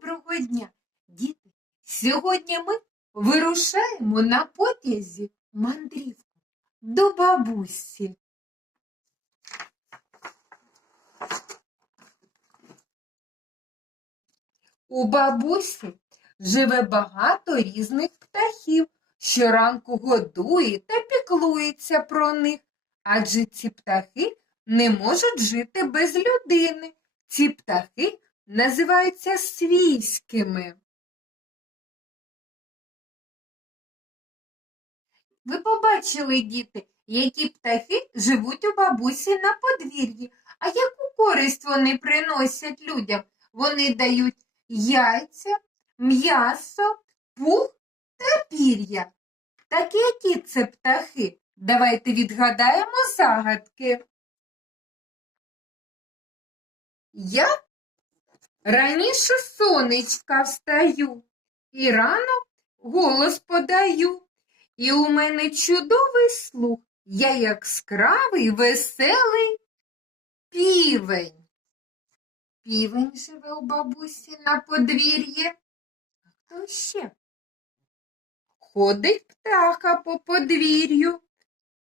Доброго дня, діти! Сьогодні ми вирушаємо на потязі мандрівку до бабусі. У бабусі живе багато різних птахів, щоранку годує та піклується про них, адже ці птахи не можуть жити без людини. Ці птахи називаються свійськими. Ви побачили, діти, які птахи живуть у бабусі на подвір'ї, а яку користь вони приносять людям? Вони дають яйця, м'ясо, пух та пір'я. Так які це птахи? Давайте відгадаємо загадки. Я раніше сонечка встаю і рано голос подаю. І у мене чудовий слух. Я яскравий, веселий півень. Півень живе у бабусі на подвір'ї. А Хто ще? Ходить птаха по подвір'ю.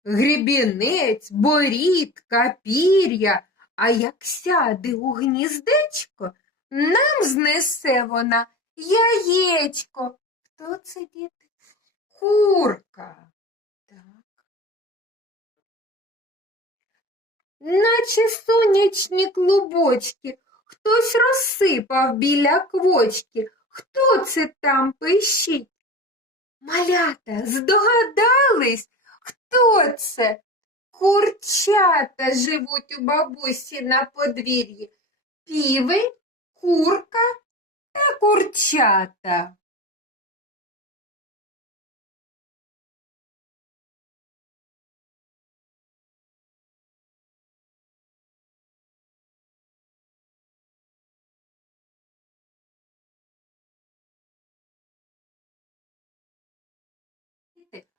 Гребінець, борідка, пір'я. А як сяде у гніздечко, нам знесе вона яєчко. Хто це діти? Курка. Так. Наче сонячні клубочки, хтось розсипав біля квочки. Хто це там пищить? Малята, здогадались, хто це? Курчата живуть у бабусі на подвір'ї. Півень, курка та курчата.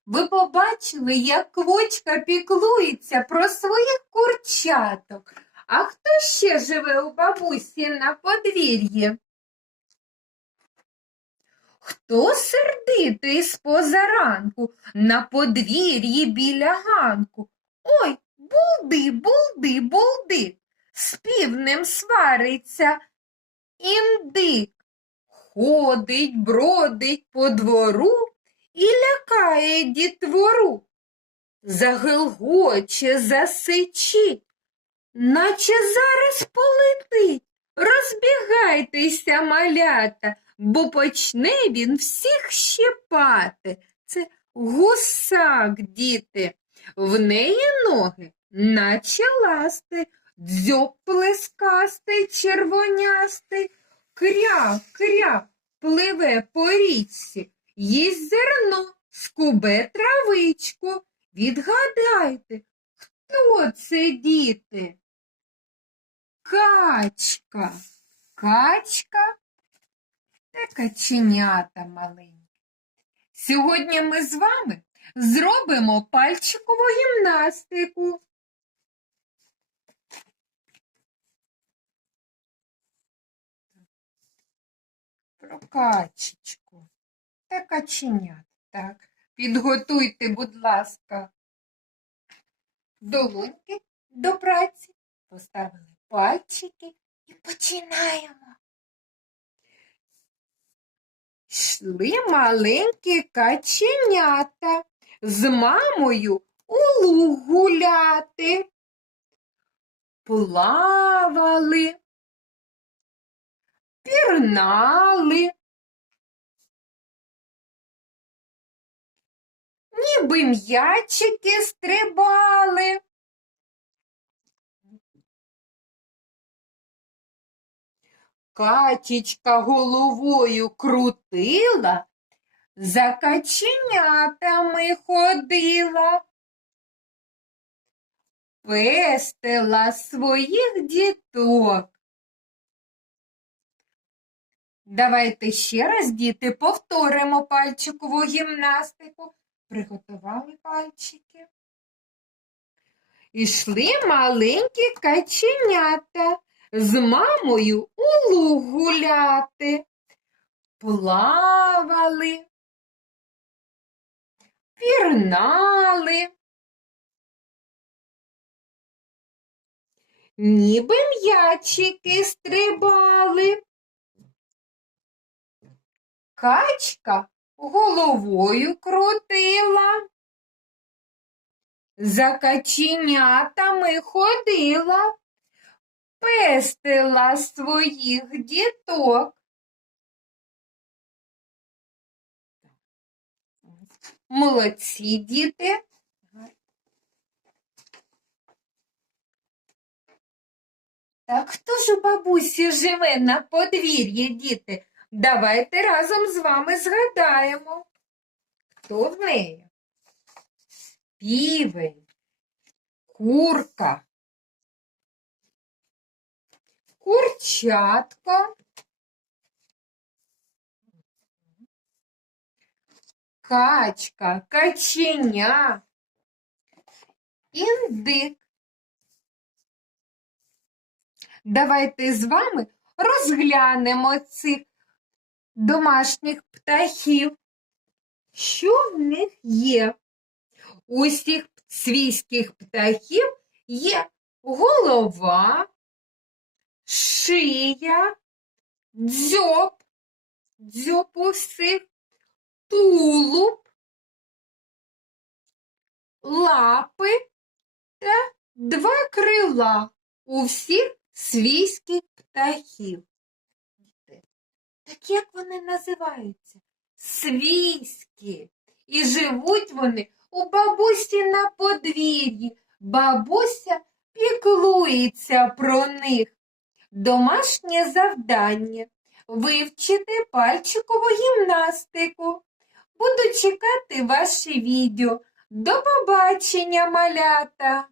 Ви побачили, як квочка піклується про своїх курчаток. А хто ще живе у бабусі на подвір'ї? Хто сердитий з позаранку на подвір'ї біля ганку? Ой, булди, булди, булди, з півнем свариться індик. Ходить, бродить по двору і лякає дітвору. Загилгоче, засичить, наче зараз полетить. Розбігайтеся, малята, бо почне він всіх щепати. Це гусак, діти, в неї ноги, наче ласти, дзьоб плескастий, червонястий, кря, кря, пливе по річці. Їсть зерно, скубе травичку. Відгадайте, хто це діти? Качка. Качка та каченята маленькі. Сьогодні ми з вами зробимо пальчикову гімнастику. Про качечку та каченят. Так, підготуйте, будь ласка, долоньки до праці, поставили пальчики і починаємо. Йшли маленькі каченята з мамою у луг гуляти. Плавали, пірнали. ніби м'ячики стрибали. Качечка головою крутила, за каченятами ходила, пестила своїх діток. Давайте ще раз, діти, повторимо пальчикову гімнастику. Приготували пальчики. Ішли маленькі каченята з мамою у луг гуляти. плавали, пірнали, ніби м'ячики стрибали. Качка головою крутила, за каченятами ходила, пестила своїх діток. Молодці діти. Так хто ж у бабусі живе на подвір'ї, діти? Давайте разом з вами згадаємо. Хто в неї? Півень, курка, курчатко, качка, каченя, індик. Давайте з вами розглянемо цих домашніх птахів. Що в них є? У всіх свійських птахів є голова, шия, дзьоб, дзьоб тулуб, лапи та два крила у всіх свійських птахів. Так як вони називаються? Свійські. І живуть вони у бабусі на подвір'ї. Бабуся піклується про них. Домашнє завдання вивчити пальчикову гімнастику. Буду чекати ваші відео. До побачення, малята!